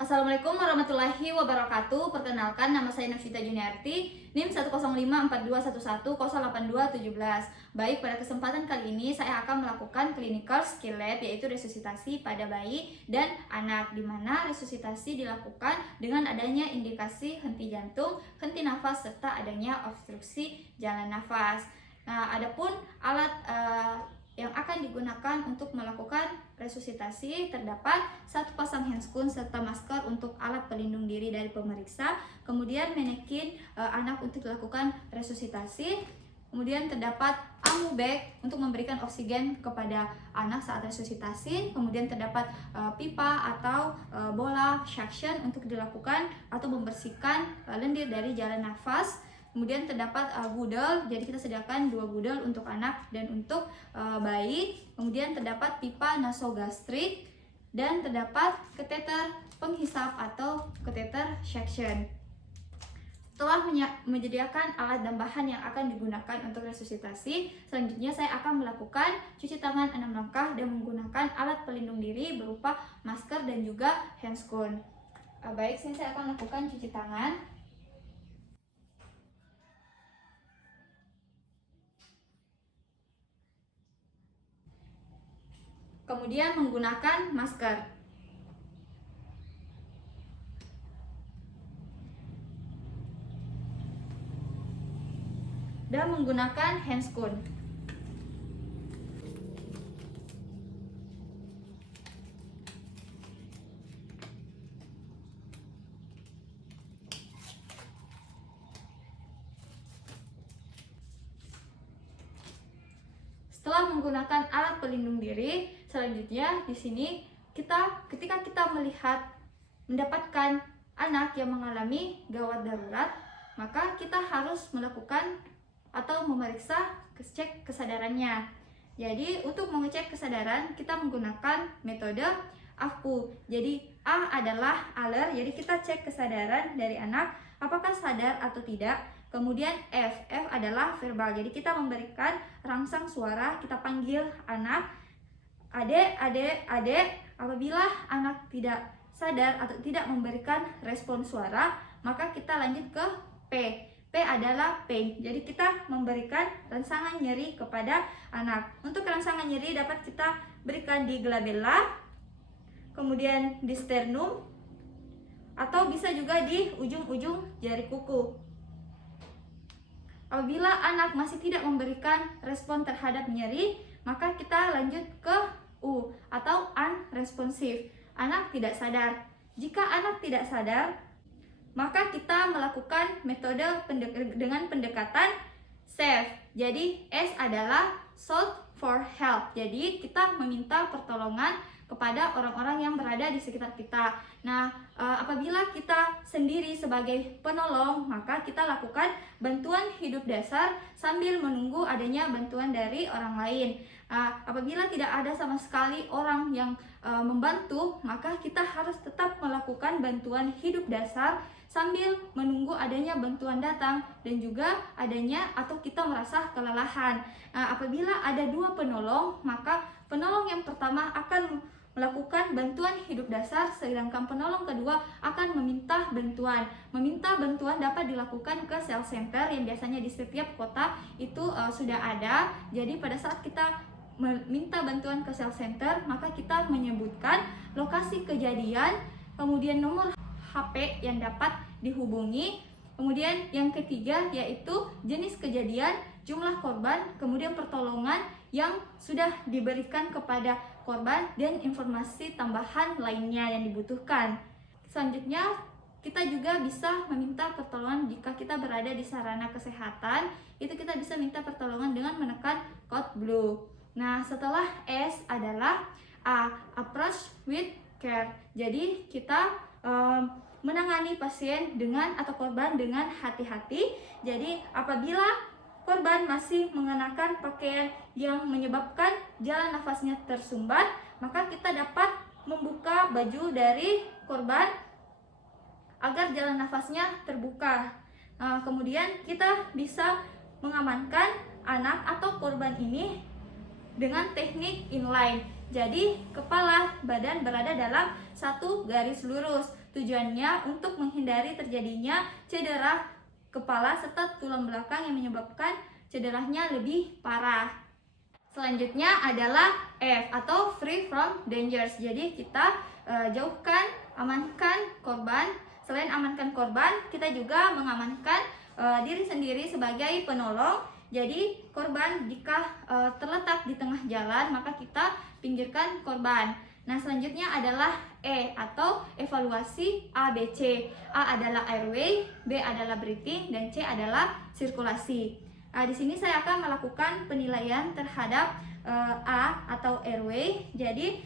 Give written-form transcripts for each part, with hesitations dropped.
Assalamualaikum warahmatullahi wabarakatuh. Perkenalkan, nama saya Nafita Juniarti, NIM 1054211082217. Baik, pada kesempatan kali ini saya akan melakukan clinical skill lab, yaitu resusitasi pada bayi dan anak, di mana resusitasi dilakukan dengan adanya indikasi henti jantung, henti nafas, serta adanya obstruksi jalan nafas. Nah, adapun alat yang akan digunakan untuk melakukan resusitasi terdapat satu pasang handscoon serta masker untuk alat pelindung diri dari pemeriksa, kemudian manekin anak untuk dilakukan resusitasi, kemudian terdapat ambu bag untuk memberikan oksigen kepada anak saat resusitasi, kemudian terdapat pipa atau bola suction untuk dilakukan atau membersihkan lendir dari jalan nafas. Kemudian terdapat budel, jadi kita sediakan 2 budel untuk anak dan untuk bayi. Kemudian terdapat pipa nasogastrik dan terdapat kateter penghisap atau kateter suction. Setelah menyediakan alat dan bahan yang akan digunakan untuk resusitasi, selanjutnya saya akan melakukan cuci tangan 6 langkah dan menggunakan alat pelindung diri berupa masker dan juga handscoon. Baik, saya akan melakukan cuci tangan. Kemudian menggunakan masker. Dan menggunakan handscoon. Setelah menggunakan alat pelindung diri, selanjutnya di sini ketika kita mendapatkan anak yang mengalami gawat darurat, maka kita harus melakukan atau memeriksa cek kesadarannya. Jadi untuk mengecek kesadaran kita menggunakan metode AFPU. Jadi A adalah alert, jadi kita cek kesadaran dari anak apakah sadar atau tidak. Kemudian F adalah verbal, jadi kita memberikan rangsang suara, kita panggil anak, adek, adek, adek. Apabila anak tidak sadar atau tidak memberikan respon suara, maka kita lanjut ke P. P adalah pain, jadi kita memberikan rangsangan nyeri kepada anak. Untuk rangsangan nyeri dapat kita berikan di glabella, kemudian di sternum, atau bisa juga di ujung-ujung jari kuku. Apabila anak masih tidak memberikan respon terhadap nyeri, maka kita lanjut ke U atau unresponsive. Anak tidak sadar. Jika anak tidak sadar, maka kita melakukan metode dengan pendekatan SAFE. Jadi S adalah shout for help. Jadi kita meminta pertolongan kepada orang-orang yang berada di sekitar kita. Nah, apabila kita sendiri sebagai penolong, maka kita lakukan bantuan hidup dasar sambil menunggu adanya bantuan dari orang lain. Apabila tidak ada sama sekali orang yang membantu, maka kita harus tetap melakukan bantuan hidup dasar sambil menunggu adanya bantuan datang dan juga adanya atau kita merasa kelelahan. Apabila ada 2 penolong, maka penolong yang pertama akan melakukan bantuan hidup dasar, sedangkan penolong kedua akan meminta bantuan. Meminta bantuan dapat dilakukan ke cell center yang biasanya di setiap kota itu sudah ada. Jadi pada saat kita meminta bantuan ke cell center, maka kita menyebutkan lokasi kejadian, kemudian nomor HP yang dapat dihubungi, kemudian yang ketiga yaitu jenis kejadian, jumlah korban, kemudian pertolongan yang sudah diberikan kepada korban dan informasi tambahan lainnya yang dibutuhkan. Selanjutnya kita juga bisa meminta pertolongan jika kita berada di sarana kesehatan, itu kita bisa minta pertolongan dengan menekan code blue. Nah, setelah S adalah A, approach with care. Jadi kita menangani pasien atau korban dengan hati-hati. Jadi apabila korban masih mengenakan pakaian yang menyebabkan jalan nafasnya tersumbat, maka kita dapat membuka baju dari korban agar jalan nafasnya terbuka. Kemudian kita bisa mengamankan anak atau korban ini dengan teknik inline. Jadi kepala badan berada dalam satu garis lurus. Tujuannya untuk menghindari terjadinya cedera kepala serta tulang belakang yang menyebabkan cederanya lebih parah. Selanjutnya adalah F atau free from dangers. Jadi kita jauhkan, amankan korban. Selain amankan korban, kita juga mengamankan diri sendiri sebagai penolong. Jadi korban jika terletak di tengah jalan, maka kita pinggirkan korban. Nah, selanjutnya adalah E atau evaluasi ABC. A adalah airway, B adalah breathing, dan C adalah sirkulasi. Di sini saya akan melakukan penilaian terhadap A atau airway. Jadi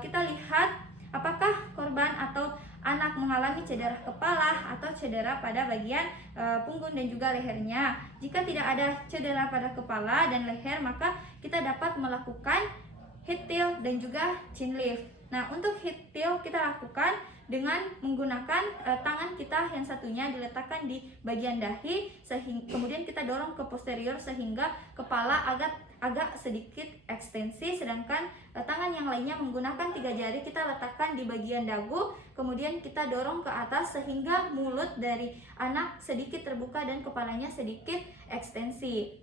kita lihat apakah korban atau anak mengalami cedera kepala atau cedera pada bagian punggung dan juga lehernya. Jika tidak ada cedera pada kepala dan leher, maka kita dapat melakukan head tilt dan juga chin lift. Nah, untuk head tilt kita lakukan dengan menggunakan tangan kita yang satunya diletakkan di bagian dahi, kemudian kita dorong ke posterior sehingga kepala agak sedikit ekstensi, sedangkan tangan yang lainnya menggunakan 3 jari kita letakkan di bagian dagu, kemudian kita dorong ke atas sehingga mulut dari anak sedikit terbuka dan kepalanya sedikit ekstensi.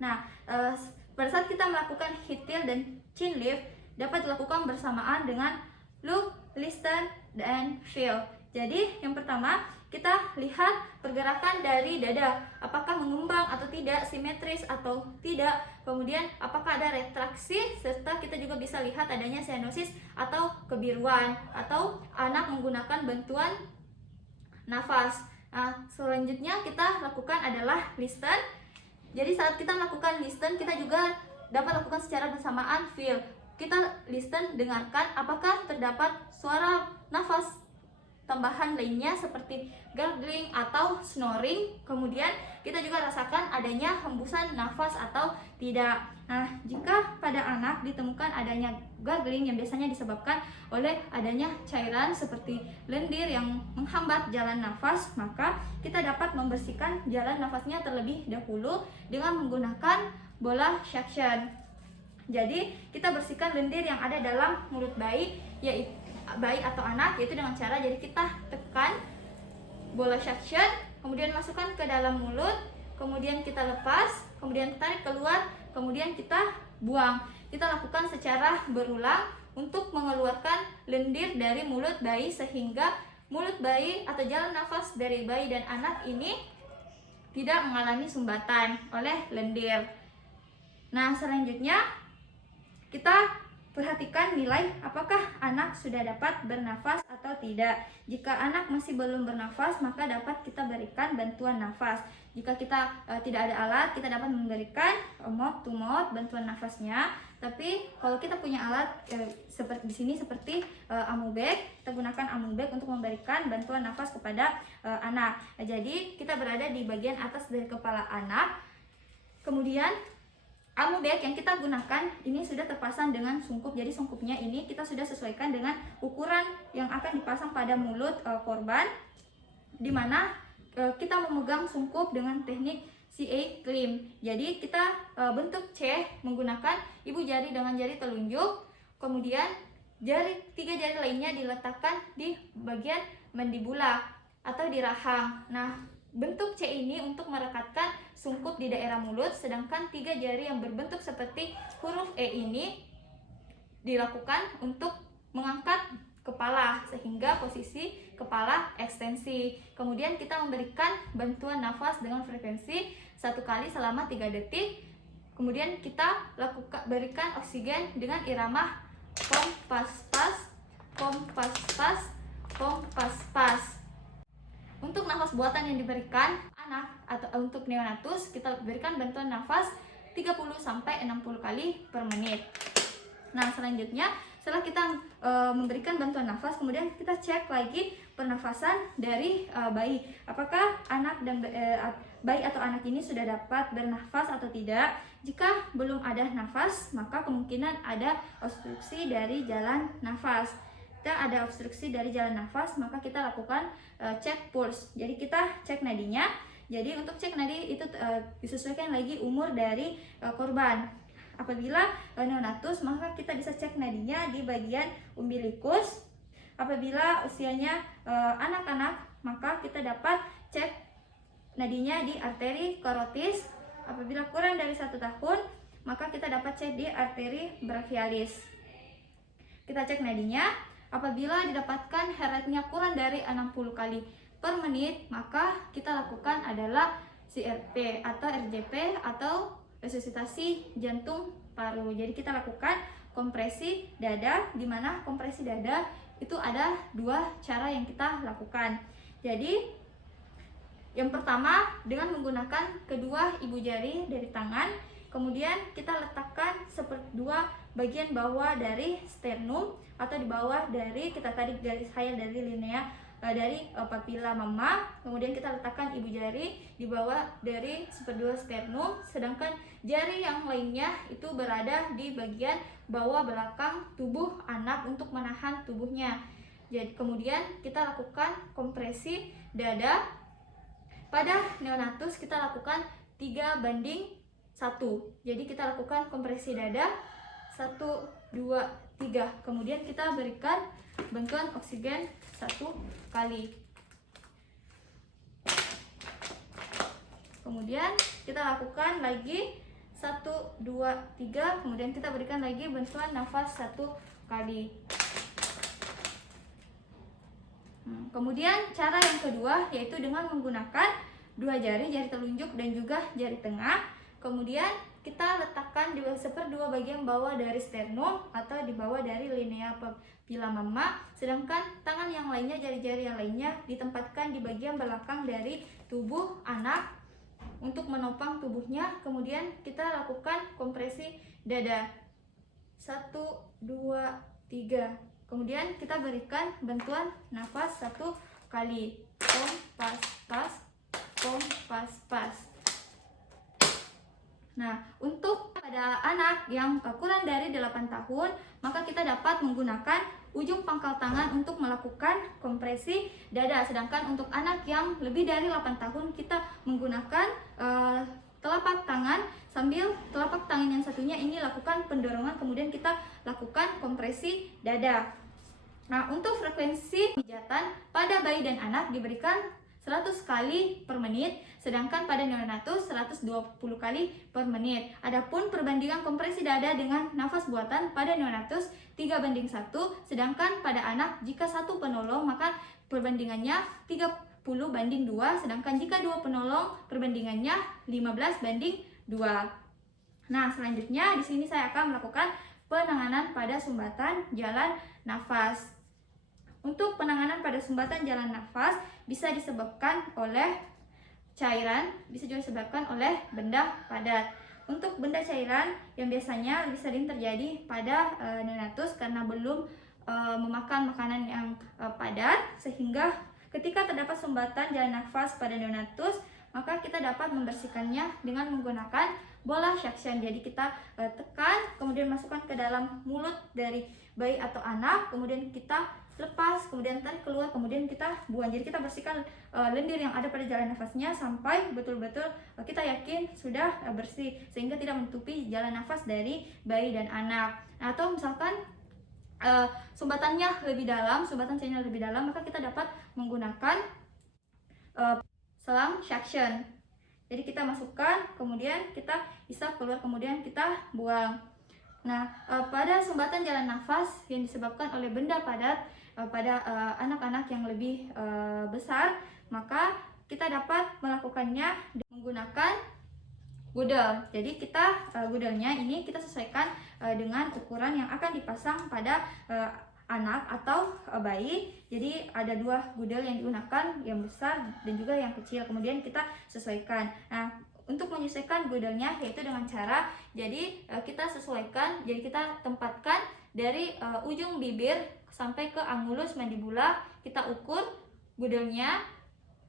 Nah, pada saat kita melakukan head tilt dan chin lift dapat dilakukan bersamaan dengan look, listen, dan feel. Jadi yang pertama kita lihat pergerakan dari dada, apakah mengembang atau tidak, simetris atau tidak, kemudian apakah ada retraksi, serta kita juga bisa lihat adanya sianosis atau kebiruan, atau anak menggunakan bantuan nafas. Nah, selanjutnya kita lakukan adalah listen. Jadi saat kita melakukan listen, kita juga dapat lakukan secara bersamaan feel. Kita listen, dengarkan apakah terdapat suara nafas tambahan lainnya seperti gargling atau snoring. Kemudian kita juga rasakan adanya hembusan nafas atau tidak. Nah, jika pada anak ditemukan adanya gargling yang biasanya disebabkan oleh adanya cairan seperti lendir yang menghambat jalan nafas, maka kita dapat membersihkan jalan nafasnya terlebih dahulu dengan menggunakan bola suction. Jadi kita bersihkan lendir yang ada dalam mulut bayi, yaitu bayi atau anak, yaitu dengan cara jadi kita tekan bola suction, kemudian masukkan ke dalam mulut, kemudian kita lepas, kemudian tarik keluar, kemudian kita buang. Kita lakukan secara berulang untuk mengeluarkan lendir dari mulut bayi sehingga mulut bayi atau jalan nafas dari bayi dan anak ini tidak mengalami sumbatan oleh lendir. Nah, selanjutnya kita perhatikan nilai apakah anak sudah dapat bernafas atau tidak. Jika anak masih belum bernafas, maka dapat kita berikan bantuan nafas. Jika kita tidak ada alat, kita dapat memberikan mouth to mouth bantuan nafasnya. Tapi kalau kita punya alat seperti di sini seperti amubeg, kita gunakan amubeg untuk memberikan bantuan nafas kepada anak. Jadi kita berada di bagian atas dari kepala anak. Kemudian amubeg yang kita gunakan ini sudah terpasang dengan sungkup. Jadi sungkupnya ini kita sudah sesuaikan dengan ukuran yang akan dipasang pada mulut korban, di mana kita memegang sungkup dengan teknik CA climb. Jadi kita bentuk C menggunakan ibu jari dengan jari telunjuk, kemudian 3 jari lainnya diletakkan di bagian mandibula atau di rahang. Nah, bentuk C ini untuk merekatkan sungkup di daerah mulut, sedangkan 3 jari yang berbentuk seperti huruf E ini dilakukan untuk mengangkat kepala sehingga posisi kepala ekstensi. Kemudian kita memberikan bantuan nafas dengan frekuensi 1 kali selama 3 detik. Kemudian kita berikan oksigen dengan irama pom pas pas, pom pas pas, pom pas pas. Untuk nafas buatan yang diberikan anak atau untuk neonatus, kita berikan bantuan nafas 30-60 kali per menit. Nah, selanjutnya setelah kita memberikan bantuan nafas, kemudian kita cek lagi pernafasan dari bayi. Apakah anak dan bayi atau anak ini sudah dapat bernafas atau tidak? Jika belum ada nafas, maka kemungkinan ada obstruksi dari jalan nafas. Jika ada obstruksi dari jalan nafas, maka kita lakukan cek pulse. Jadi kita cek nadinya. Jadi untuk cek nadi itu disesuaikan lagi umur dari korban. Apabila neonatus, maka kita bisa cek nadinya di bagian umbilikus. Apabila usianya anak-anak, maka kita dapat cek nadinya di arteri karotis. Apabila kurang dari 1 tahun, maka kita dapat cek di arteri brachialis. Kita cek nadinya. Apabila didapatkan heart rate-nya kurang dari 60 kali per menit, maka kita lakukan adalah CRP atau RJP atau resusitasi jantung paru. Jadi kita lakukan kompresi dada, di mana kompresi dada itu ada 2 cara yang kita lakukan. Jadi yang pertama dengan menggunakan kedua ibu jari dari tangan, kemudian kita letakkan seperti 2 bagian bawah dari sternum atau di bawah dari, kita tarik garis khayal dari linea dari papila mama, kemudian kita letakkan ibu jari di bawah dari seperti 2 sternum, sedangkan jari yang lainnya itu berada di bagian bawah belakang tubuh anak untuk menahan tubuhnya. Jadi kemudian kita lakukan kompresi dada. Pada neonatus kita lakukan 3:1. Jadi kita lakukan kompresi dada 1, 2, 3. Kemudian kita berikan bantuan oksigen 1 kali. Kemudian kita lakukan lagi 1, 2, 3. Kemudian kita berikan lagi bantuan nafas 1 kali. Kemudian cara yang kedua yaitu dengan menggunakan 2 jari, jari telunjuk dan juga jari tengah. Kemudian kita letakkan di seper-2 bagian bawah dari sternum atau di bawah dari linea papila mama, sedangkan tangan yang lainnya, jari-jari yang lainnya ditempatkan di bagian belakang dari tubuh anak untuk menopang tubuhnya. Kemudian kita lakukan kompresi dada 1, 2, 3. Kemudian kita berikan bantuan nafas 1 kali. Pom, pas, pas, pom, pas, pas. Nah, untuk pada anak yang kurang dari 8 tahun, maka kita dapat menggunakan ujung pangkal tangan untuk melakukan kompresi dada. Sedangkan untuk anak yang lebih dari 8 tahun, kita menggunakan telapak tangan, sambil telapak tangan yang satunya ini lakukan pendorongan, kemudian kita lakukan kompresi dada. Nah, untuk frekuensi pijatan pada bayi dan anak diberikan 100 kali per menit, sedangkan pada neonatus 120 kali per menit. Adapun perbandingan kompresi dada dengan nafas buatan pada neonatus 3:1, sedangkan pada anak jika 1 penolong maka perbandingannya 30:2, sedangkan jika 2 penolong perbandingannya 15:2. Nah, selanjutnya di sini saya akan melakukan penanganan pada sumbatan jalan nafas. Untuk penanganan pada sumbatan jalan nafas bisa disebabkan oleh cairan, bisa juga disebabkan oleh benda padat. Untuk benda cairan yang biasanya lebih sering terjadi pada neonatus karena belum memakan makanan yang padat, sehingga ketika terdapat sumbatan jalan nafas pada neonatus, maka kita dapat membersihkannya dengan menggunakan bola suction. Jadi kita tekan, kemudian masukkan ke dalam mulut dari bayi atau anak, kemudian kita lepas, kemudian tarik keluar, kemudian kita buang. Jadi kita bersihkan lendir yang ada pada jalan nafasnya sampai betul-betul kita yakin sudah bersih, sehingga tidak menutupi jalan nafas dari bayi dan anak. Atau misalkan sumbatannya lebih dalam, sumbatan cairannya lebih dalam, maka kita dapat menggunakan selang suction. Jadi kita masukkan, kemudian kita isap keluar, kemudian kita buang. Nah, pada sumbatan jalan nafas yang disebabkan oleh benda padat pada anak-anak yang lebih besar, maka kita dapat melakukannya menggunakan gudel. Jadi kita gudelnya ini kita sesuaikan dengan ukuran yang akan dipasang pada anak atau bayi. Jadi ada 2 gudel yang digunakan, yang besar dan juga yang kecil. Kemudian kita sesuaikan. Nah, untuk menyesuaikan gudelnya yaitu dengan cara, jadi kita sesuaikan, jadi kita tempatkan dari ujung bibir sampai ke angulus mandibula, kita ukur gudelnya.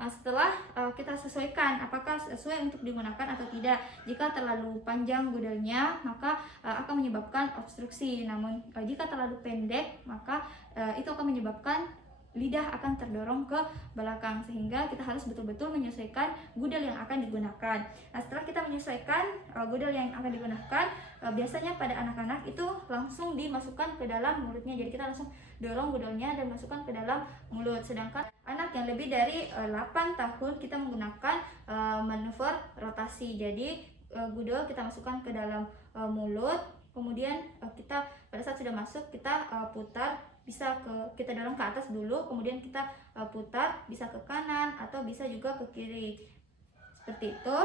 Setelah kita sesuaikan apakah sesuai untuk digunakan atau tidak. Jika terlalu panjang gudelnya maka akan menyebabkan obstruksi, namun jika terlalu pendek maka itu akan menyebabkan lidah akan terdorong ke belakang, sehingga kita harus betul-betul menyesuaikan gudel yang akan digunakan. Nah, setelah kita menyesuaikan gudel yang akan digunakan, biasanya pada anak-anak itu langsung dimasukkan ke dalam mulutnya. Jadi kita langsung dorong gudelnya dan masukkan ke dalam mulut. Sedangkan anak yang lebih dari 8 tahun kita menggunakan manuver rotasi. Jadi gudel kita masukkan ke dalam mulut, kemudian kita pada saat sudah masuk kita putar, bisa kita dorong ke atas dulu, kemudian kita putar, bisa ke kanan atau bisa juga ke kiri, seperti itu.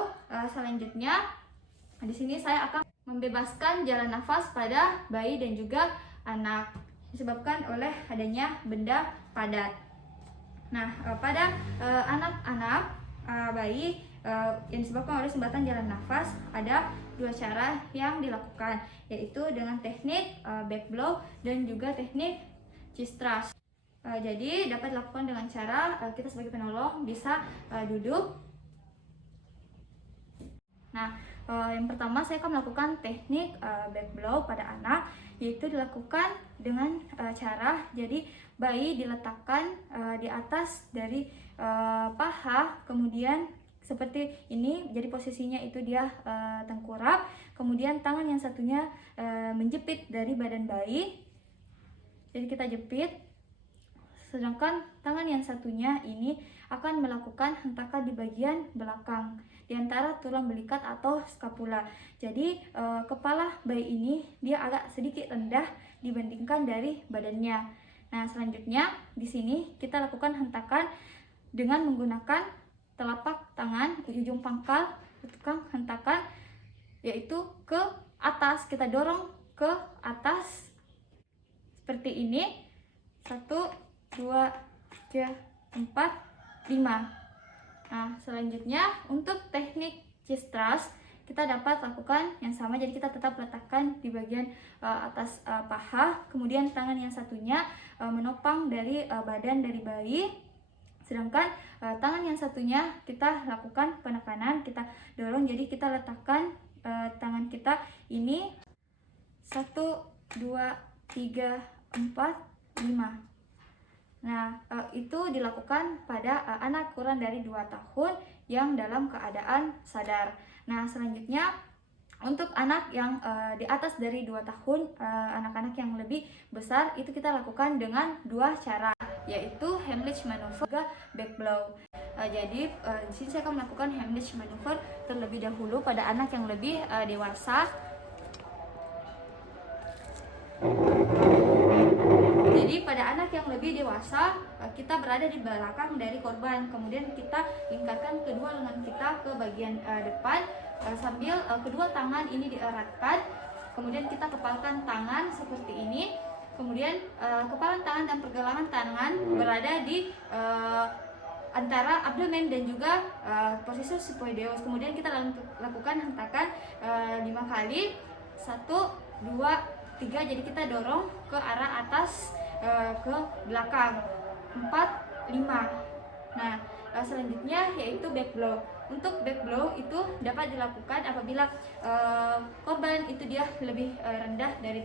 Selanjutnya di sini saya akan membebaskan jalan nafas pada bayi dan juga anak disebabkan oleh adanya benda padat. Nah, pada anak-anak bayi yang disebabkan oleh sumbatan jalan nafas, ada 2 cara yang dilakukan, yaitu dengan teknik back blow dan juga teknik chest thrust. Jadi dapat dilakukan dengan cara kita sebagai penolong bisa duduk. Nah, yang pertama saya akan melakukan teknik back blow pada anak, yaitu dilakukan dengan cara jadi bayi diletakkan di atas dari paha, kemudian seperti ini. Jadi posisinya itu dia tengkurap, kemudian tangan yang satunya menjepit dari badan bayi. Jadi kita jepit, sedangkan tangan yang satunya ini akan melakukan hentakan di bagian belakang di antara tulang belikat atau skapula. Jadi kepala bayi ini dia agak sedikit rendah dibandingkan dari badannya. Nah, selanjutnya di sini kita lakukan hentakan dengan menggunakan telapak tangan, ujung pangkal, tukang hentakan, yaitu ke atas. Kita dorong ke atas seperti ini. 1, 2, 3, 4, 5. Nah, selanjutnya untuk teknik chest thrust kita dapat lakukan yang sama. Jadi kita tetap letakkan di bagian atas paha, kemudian tangan yang satunya menopang dari badan dari bayi, sedangkan tangan yang satunya kita lakukan penekanan, kita dorong. Jadi kita letakkan tangan kita ini 1, 2, 3, 4, 5. Nah, itu dilakukan pada anak kurang dari 2 tahun yang dalam keadaan sadar. Nah, selanjutnya untuk anak yang di atas dari 2 tahun, anak-anak yang lebih besar, itu kita lakukan dengan 2 cara, yaitu Heimlich maneuver juga back blow. Jadi di sini saya akan melakukan Heimlich maneuver terlebih dahulu pada anak yang lebih dewasa. Jadi pada anak yang lebih dewasa, kita berada di belakang dari korban, kemudian kita lingkarkan kedua lengan kita ke bagian depan sambil kedua tangan ini dieratkan, kemudian kita kepalkan tangan seperti ini, kemudian kepalan tangan dan pergelangan tangan berada di antara abdomen dan juga posisi sphenoideus. Kemudian kita lakukan hentakan 5 kali, 1, 2, 3. Jadi kita dorong ke arah atas ke belakang, 4, 5. Nah, selanjutnya yaitu back blow. Untuk back blow itu dapat dilakukan apabila korban itu dia lebih rendah dari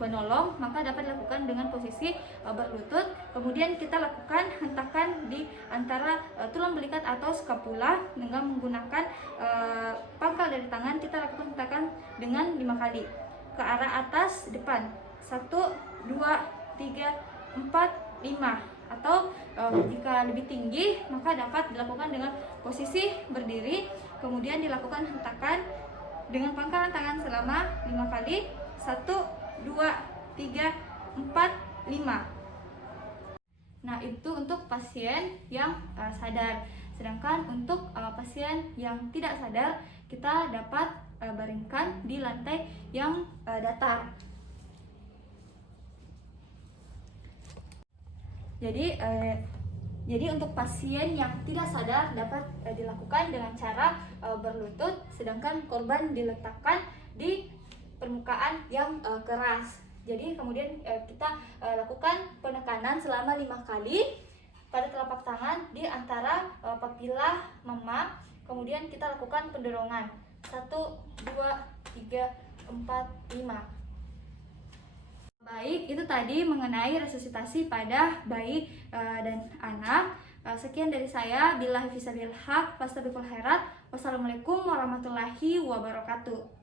penolong, maka dapat dilakukan dengan posisi berlutut. Kemudian kita lakukan hentakan di antara tulang belikat atau skapula dengan menggunakan pangkal dari tangan. Kita lakukan hentakan dengan 5 kali ke arah atas depan, 1, 2, 3, 4, 5. Atau jika lebih tinggi maka dapat dilakukan dengan posisi berdiri, kemudian dilakukan hentakan dengan pangkalan tangan selama 5 kali, 1, 2, 3, 4, 5. Nah, itu untuk pasien yang sadar. Sedangkan untuk pasien yang tidak sadar, kita dapat baringkan di lantai yang datar. Jadi untuk pasien yang tidak sadar dapat dilakukan dengan cara berlutut, sedangkan korban diletakkan di permukaan yang keras. Jadi kemudian kita lakukan penekanan selama 5 kali pada telapak tangan di antara papila mama. Kemudian kita lakukan pendorongan 1, 2, 3, 4, 5. Baik, itu tadi mengenai resusitasi pada bayi dan anak. Sekian dari saya. Billahi fisabilillah haq, fastabiqul khairat. Wassalamualaikum warahmatullahi wabarakatuh.